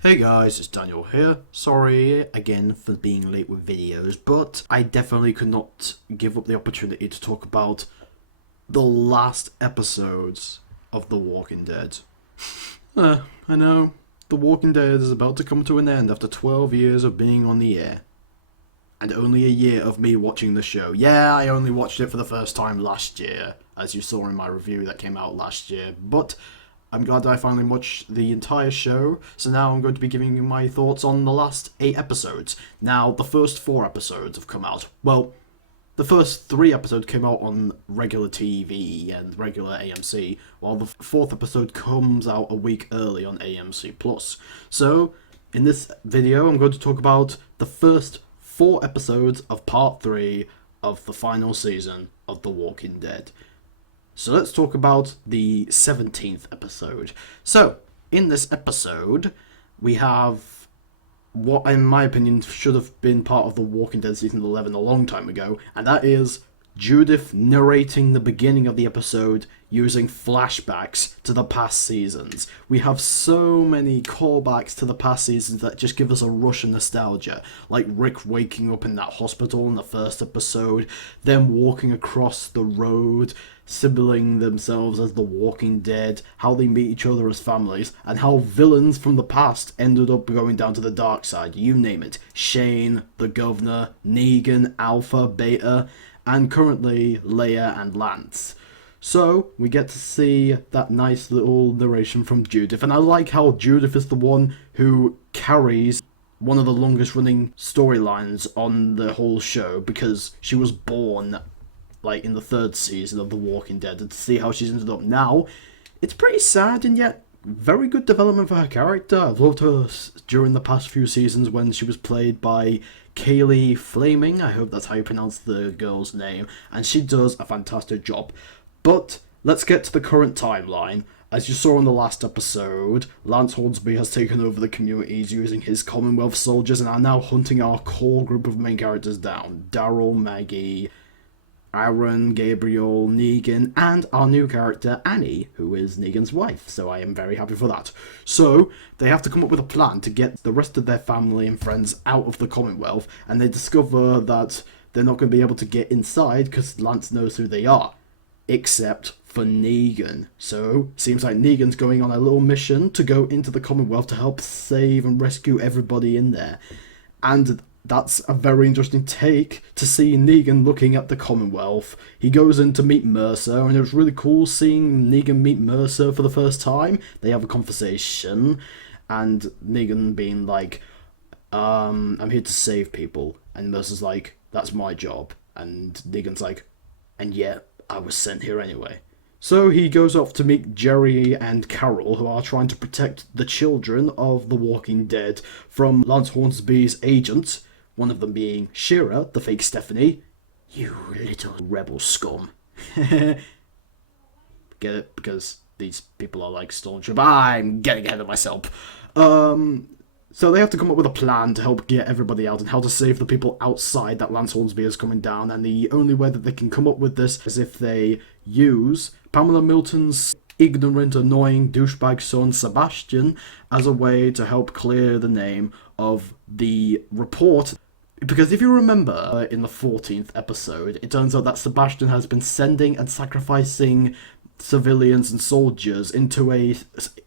Hey guys, it's Daniel here. Sorry again for being late with videos, but I definitely could not give up the opportunity to talk about the last episodes of The Walking Dead. I know, The Walking Dead is about to come to an end after 12 years of being on the air. And only a year of me watching the show. Yeah, I only watched it for the first time last year, as you saw in my review that came out last year, but I'm glad that I finally watched the entire show, so now I'm going to be giving you my thoughts on the last 8 episodes. Now, the first 4 episodes have come out. Well, the first 3 episodes came out on regular TV and regular AMC, while the 4th episode comes out a week early on AMC+. So, in this video, I'm going to talk about the first 4 episodes of Part 3 of the final season of The Walking Dead. So let's talk about the 17th episode. So, in this episode, we have what, in my opinion, should have been part of The Walking Dead Season 11 a long time ago, and that is Judith narrating the beginning of the episode using flashbacks to the past seasons. We have so many callbacks to the past seasons that just give us a rush of nostalgia, like Rick waking up in that hospital in the first episode, them walking across the road, sibling themselves as the Walking Dead, how they meet each other as families, and how villains from the past ended up going down to the dark side. You name it. Shane, the Governor, Negan, Alpha, Beta, and currently Leia and Lance. So, we get to see that nice little narration from Judith, and I like how Judith is the one who carries one of the longest running storylines on the whole show, because she was born like in the 3rd season of The Walking Dead, and to see how she's ended up now, it's pretty sad and yet very good development for her character. I've loved her during the past few seasons when she was played by Kaylee Flaming, I hope that's how you pronounce the girl's name, and she does a fantastic job. But let's get to the current timeline. As you saw in the last episode, Lance Hornsby has taken over the communities using his Commonwealth soldiers and are now hunting our core group of main characters down. Daryl, Maggie, Aaron, Gabriel, Negan, and our new character, Annie, who is Negan's wife, so I am very happy for that. So, they have to come up with a plan to get the rest of their family and friends out of the Commonwealth, and they discover that they're not going to be able to get inside because Lance knows who they are, except for Negan. So, seems like Negan's going on a little mission to go into the Commonwealth to help save and rescue everybody in there. And that's a very interesting take to see Negan looking at the Commonwealth. He goes in to meet Mercer, and it was really cool seeing Negan meet Mercer for the first time. They have a conversation, and Negan being like, I'm here to save people. And Mercer's like, that's my job. And Negan's like, and yet, I was sent here anyway. So he goes off to meet Jerry and Carol, who are trying to protect the children of the Walking Dead from Lance Hornsby's agents, one of them being Shira, the fake Stephanie. You little rebel scum. Get it? Because these people are like stormtroopers. I'm getting ahead of myself. So they have to come up with a plan to help get everybody out and how to save the people outside that Lance Hornsby is coming down. And the only way that they can come up with this is if they use Pamela Milton's ignorant, annoying douchebag son Sebastian as a way to help clear the name of the report. Because if you remember, in the 14th episode, it turns out that Sebastian has been sending and sacrificing civilians and soldiers into a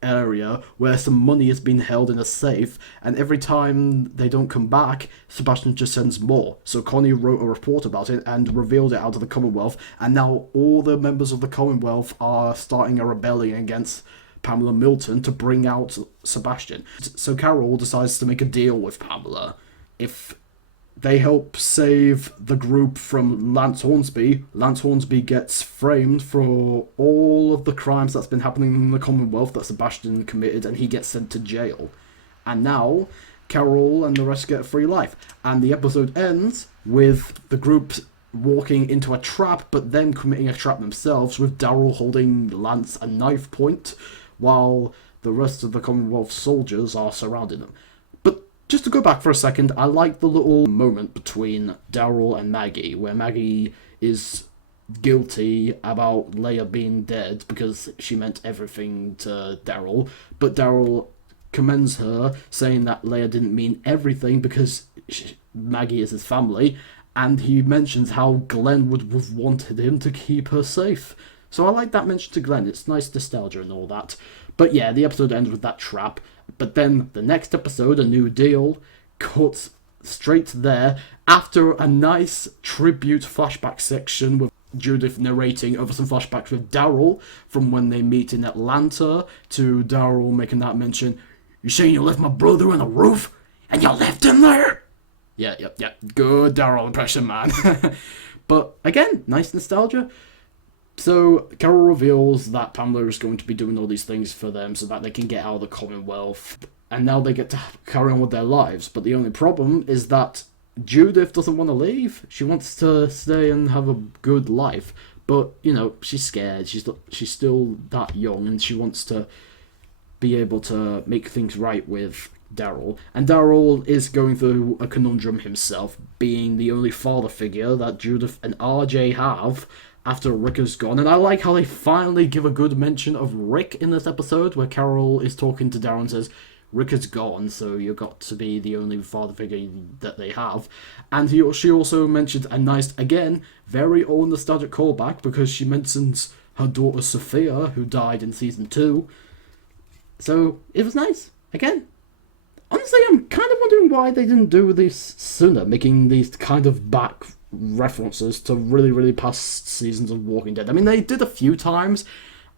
area where some money has been held in a safe, and every time they don't come back, Sebastian just sends more. So Connie wrote a report about it and revealed it out to the Commonwealth, and now all the members of the Commonwealth are starting a rebellion against Pamela Milton to bring out Sebastian. So Carol decides to make a deal with Pamela. If they help save the group from Lance Hornsby, Lance Hornsby gets framed for all of the crimes that's been happening in the Commonwealth that Sebastian committed, and he gets sent to jail. And now, Carol and the rest get a free life. And the episode ends with the group walking into a trap, but then committing a trap themselves, with Daryl holding Lance a knife point, while the rest of the Commonwealth soldiers are surrounding them. Just to go back for a second, I like the little moment between Daryl and Maggie, where Maggie is guilty about Leia being dead because she meant everything to Daryl, but Daryl commends her, saying that Leia didn't mean everything because Maggie is his family, and he mentions how Glenn would have wanted him to keep her safe. So I like that mention to Glenn. It's nice nostalgia and all that. But yeah, the episode ends with that trap. But then the next episode, A New Deal, cuts straight there after a nice tribute flashback section with Judith narrating over some flashbacks with Daryl from when they meet in Atlanta, to Daryl making that mention, "You saying you left my brother on the roof? And you left him there?" Yeah. Good Daryl impression, man. But again, nice nostalgia. So Carol reveals that Pamela is going to be doing all these things for them so that they can get out of the Commonwealth. And now they get to carry on with their lives. But the only problem is that Judith doesn't want to leave. She wants to stay and have a good life. But, you know, she's scared. She's still that young, and she wants to be able to make things right with Daryl. And Daryl is going through a conundrum himself, being the only father figure that Judith and RJ have after Rick is gone. And I like how they finally give a good mention of Rick in this episode, where Carol is talking to Daryl and says, Rick is gone, so you've got to be the only father figure that they have. And she also mentioned a nice, again, very old nostalgic callback, because she mentions her daughter Sophia, who died in season 2. So it was nice. Again, honestly, I'm kind of wondering why they didn't do this sooner, making these kind of back references to really, really past seasons of Walking Dead. I mean, they did a few times,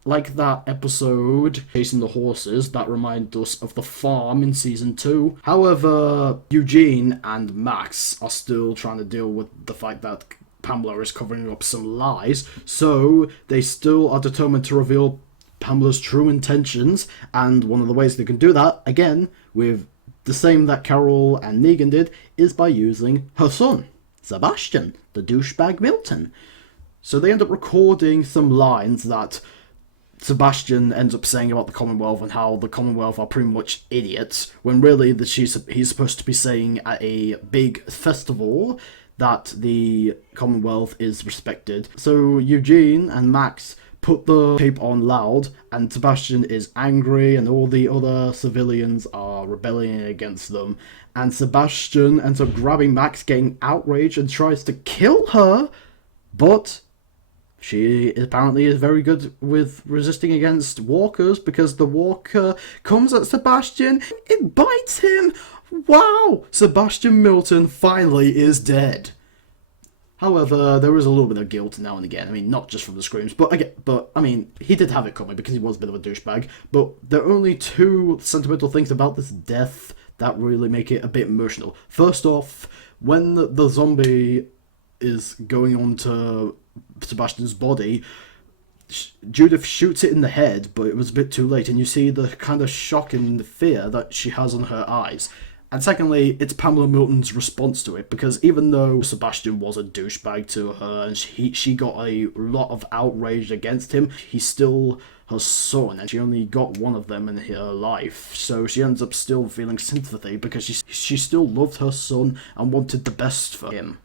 like that episode, Chasing the Horses, that reminded us of the farm in season 2. However, Eugene and Max are still trying to deal with the fact that Pamela is covering up some lies, so they still are determined to reveal Pamela's true intentions, and one of the ways they can do that, again, with the same that Carol and Negan did, is by using her son, Sebastian, the douchebag Milton. So they end up recording some lines that Sebastian ends up saying about the Commonwealth and how the Commonwealth are pretty much idiots, when really he's supposed to be saying at a big festival that the Commonwealth is respected. So Eugene and Max put the tape on loud, and Sebastian is angry, and all the other civilians are rebelling against them. And Sebastian ends up grabbing Max, getting outraged, and tries to kill her, but she apparently is very good with resisting against walkers, because the walker comes at Sebastian, it bites him. Wow! Sebastian Milton finally is dead. However, there is a little bit of guilt now and again. I mean, not just from the screams, but I mean, he did have it coming because he was a bit of a douchebag. But there are only two sentimental things about this death that really make it a bit emotional. First off, when the zombie is going on to Sebastian's body, Judith shoots it in the head, but it was a bit too late, and you see the kind of shock and fear that she has on her eyes. And secondly, it's Pamela Milton's response to it, because even though Sebastian was a douchebag to her and she got a lot of outrage against him, he's still her son, and she only got one of them in her life. So she ends up still feeling sympathy because she still loved her son and wanted the best for him.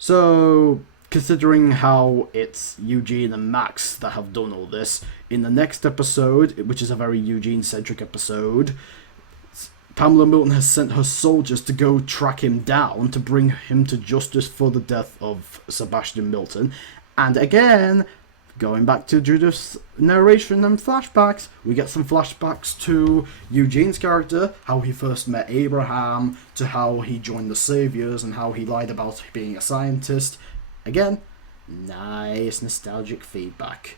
So, considering how it's Eugene and Max that have done all this, in the next episode, which is a very Eugene-centric episode, Pamela Milton has sent her soldiers to go track him down to bring him to justice for the death of Sebastian Milton. And again, going back to Judith's narration and flashbacks, we get some flashbacks to Eugene's character, how he first met Abraham, to how he joined the Saviors, and how he lied about being a scientist. Again, nice nostalgic feedback.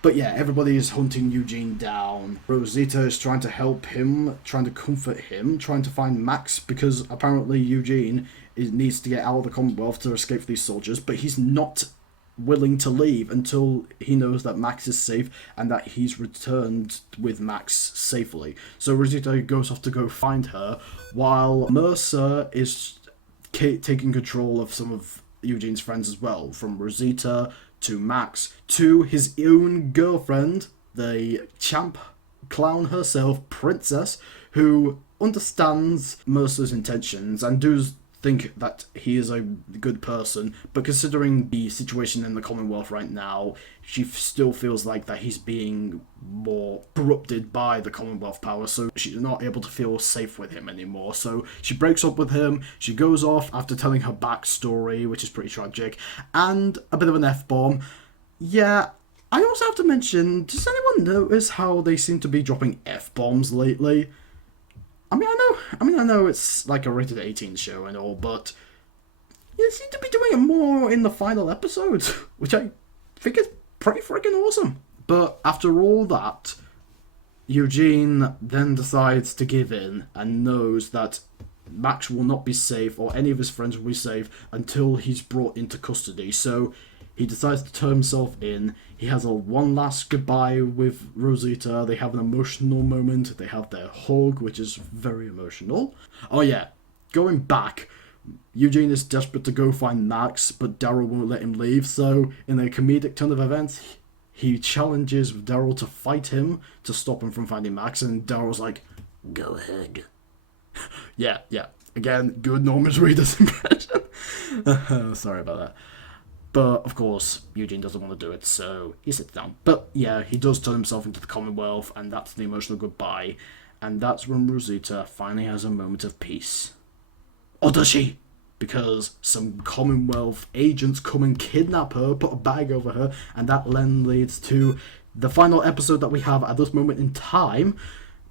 But yeah, everybody is hunting Eugene down. Rosita is trying to help him, trying to comfort him, trying to find Max, because apparently Eugene needs to get out of the Commonwealth to escape these soldiers, but he's not willing to leave until he knows that Max is safe and that he's returned with Max safely. So Rosita goes off to go find her, while Mercer is taking control of some of Eugene's friends as well, from Rosita to Max, to his own girlfriend, the champ clown herself, Princess, who understands Mercer's intentions and does think that he is a good person, but considering the situation in the Commonwealth right now, she still feels like that he's being more corrupted by the Commonwealth power, so she's not able to feel safe with him anymore. So she breaks up with him, she goes off after telling her backstory, which is pretty tragic, and a bit of an F-bomb. Yeah, I also have to mention, does anyone notice how they seem to be dropping F-bombs lately? I know it's like a rated 18 show and all, but they seem to be doing it more in the final episodes, which I think is pretty freaking awesome. But after all that, Eugene then decides to give in and knows that Max will not be safe, or any of his friends will be safe, until he's brought into custody. So he decides to turn himself in. He has a one last goodbye with Rosita. They have an emotional moment. They have their hug, which is very emotional. Oh yeah, going back, Eugene is desperate to go find Max, but Daryl won't let him leave. So in a comedic turn of events, he challenges Daryl to fight him to stop him from finding Max, and Daryl's like, "Go ahead." yeah. Again, good Norman Reedus impression. Sorry about that. But, of course, Eugene doesn't want to do it, so he sits down. But, yeah, he does turn himself into the Commonwealth, and that's the emotional goodbye. And that's when Rosita finally has a moment of peace. Or does she? Because some Commonwealth agents come and kidnap her, put a bag over her, and that then leads to the final episode that we have at this moment in time,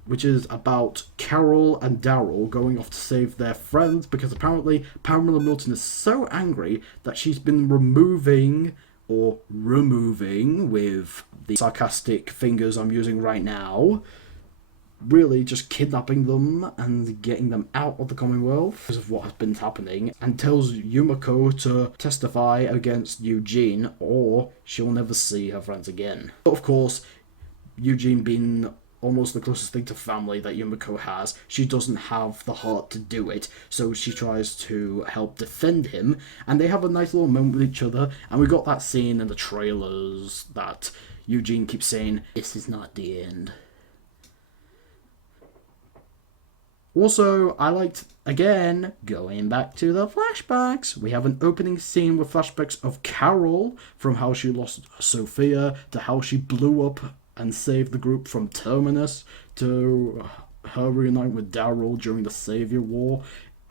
which is about Carol and Daryl going off to save their friends, because apparently Pamela Milton is so angry that she's been removing, with the sarcastic fingers I'm using right now, really just kidnapping them and getting them out of the Commonwealth because of what has been happening, and tells Yumiko to testify against Eugene or she'll never see her friends again. But of course, Eugene being almost the closest thing to family that Yumiko has, she doesn't have the heart to do it, so she tries to help defend him, and they have a nice little moment with each other, and we got that scene in the trailers that Eugene keeps saying, "This is not the end." Also, I liked, again, going back to the flashbacks. We have an opening scene with flashbacks of Carol, from how she lost Sophia, to how she blew up and saved the group from Terminus, to her reuniting with Daryl during the Savior War.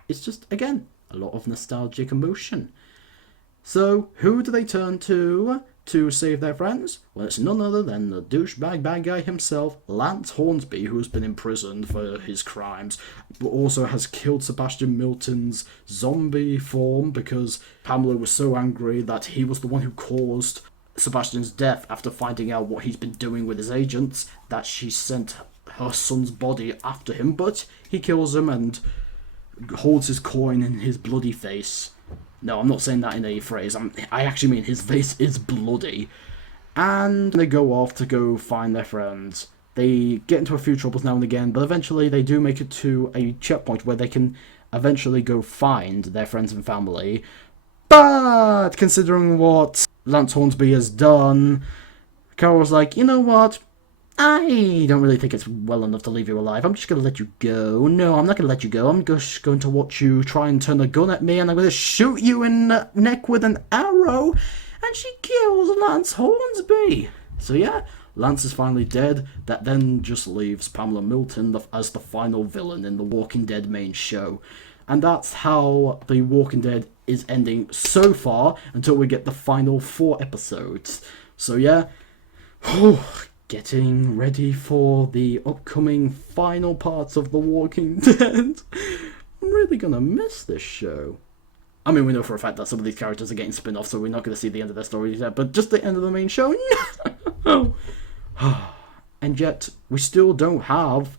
It's just, again, a lot of nostalgic emotion. So, who do they turn to save their friends? Well, it's none other than the douchebag bad guy himself, Lance Hornsby, who's been imprisoned for his crimes, but also has killed Sebastian Milton's zombie form because Pamela was so angry that he was the one who caused Sebastian's death after finding out what he's been doing with his agents, that she sent her son's body after him, but he kills him and holds his coin in his bloody face. No, I'm not saying that in a phrase. I actually mean his face is bloody. And they go off to go find their friends. They get into a few troubles now and again, but eventually they do make it to a checkpoint where they can eventually go find their friends and family. But considering what Lance Hornsby has done, Carol's like, you know what? I don't really think it's well enough to leave you alive. I'm just going to let you go. No, I'm not going to let you go. I'm just going to watch you try and turn a gun at me, and I'm going to shoot you in the neck with an arrow. And she kills Lance Hornsby. So yeah, Lance is finally dead. That then just leaves Pamela Milton as the final villain in the Walking Dead main show. And that's how The Walking Dead is ending so far, until we get the final 4 episodes. So yeah, getting ready for the upcoming final parts of The Walking Dead. I'm really gonna miss this show. I mean, we know for a fact that some of these characters are getting spin-offs, so we're not gonna see the end of their stories yet, but just the end of the main show, no! And yet, we still don't have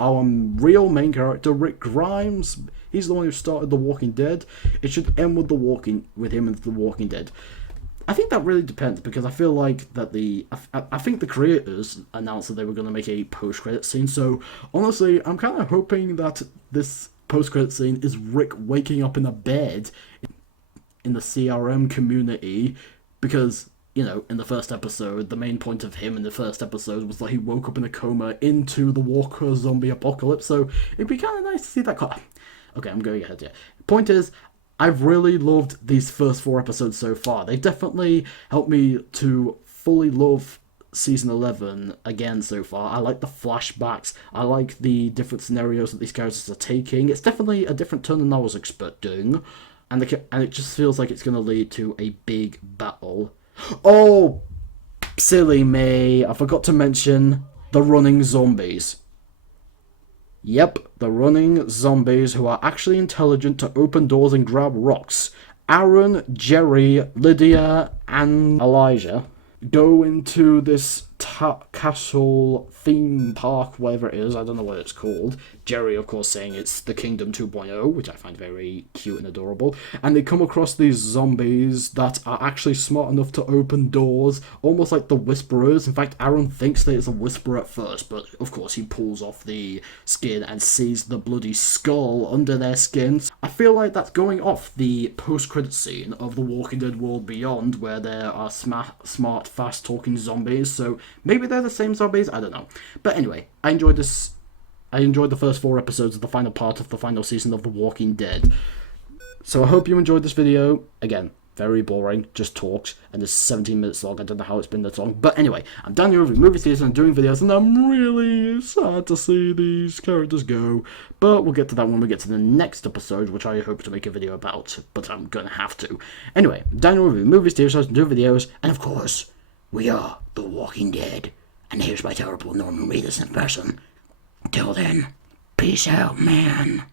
our real main character, Rick Grimes. He's the one who started The Walking Dead. It should end with him and The Walking Dead. I think that really depends, because I feel like that I think the creators announced that they were going to make a post-credit scene, so honestly, I'm kind of hoping that this post-credit scene is Rick waking up in a bed in the CRM community, because, you know, in the first episode, the main point of him in the first episode was that he woke up in a coma into the Walker zombie apocalypse, so it'd be kind of nice to see that. Okay, I'm going ahead here. Point is, I've really loved these first 4 episodes so far. They've definitely helped me to fully love season 11 again so far. I like the flashbacks. I like the different scenarios that these characters are taking. It's definitely a different turn than I was expecting. And it just feels like it's going to lead to a big battle. Oh, silly me. I forgot to mention the running zombies. Yep, the running zombies who are actually intelligent to open doors and grab rocks. Aaron, Jerry, Lydia, and Elijah go into this castle theme park, whatever it is. I don't know what it's called. Jerry, of course, saying it's the Kingdom 2.0, which I find very cute and adorable. And they come across these zombies that are actually smart enough to open doors, almost like the Whisperers. In fact, Aaron thinks that it's a Whisperer at first, but of course he pulls off the skin and sees the bloody skull under their skin. I feel like that's going off the post-credit scene of The Walking Dead World Beyond, where there are smart, fast-talking zombies, so maybe they're the same zombies, I don't know. But anyway, I enjoyed the first 4 episodes of the final part of the final season of The Walking Dead. So I hope you enjoyed this video. Again, very boring, just talks, and it's 17 minutes long. I don't know how it's been that long. But anyway, I'm Daniel with Movie Theaters and doing videos, and I'm really sad to see these characters go. But we'll get to that when we get to the next episode, which I hope to make a video about, but I'm gonna have to. Anyway, Daniel with Movie Theaters and doing videos, and of course, we are The Walking Dead. And here's my terrible Norman Reedus in person. Till then, peace out, man.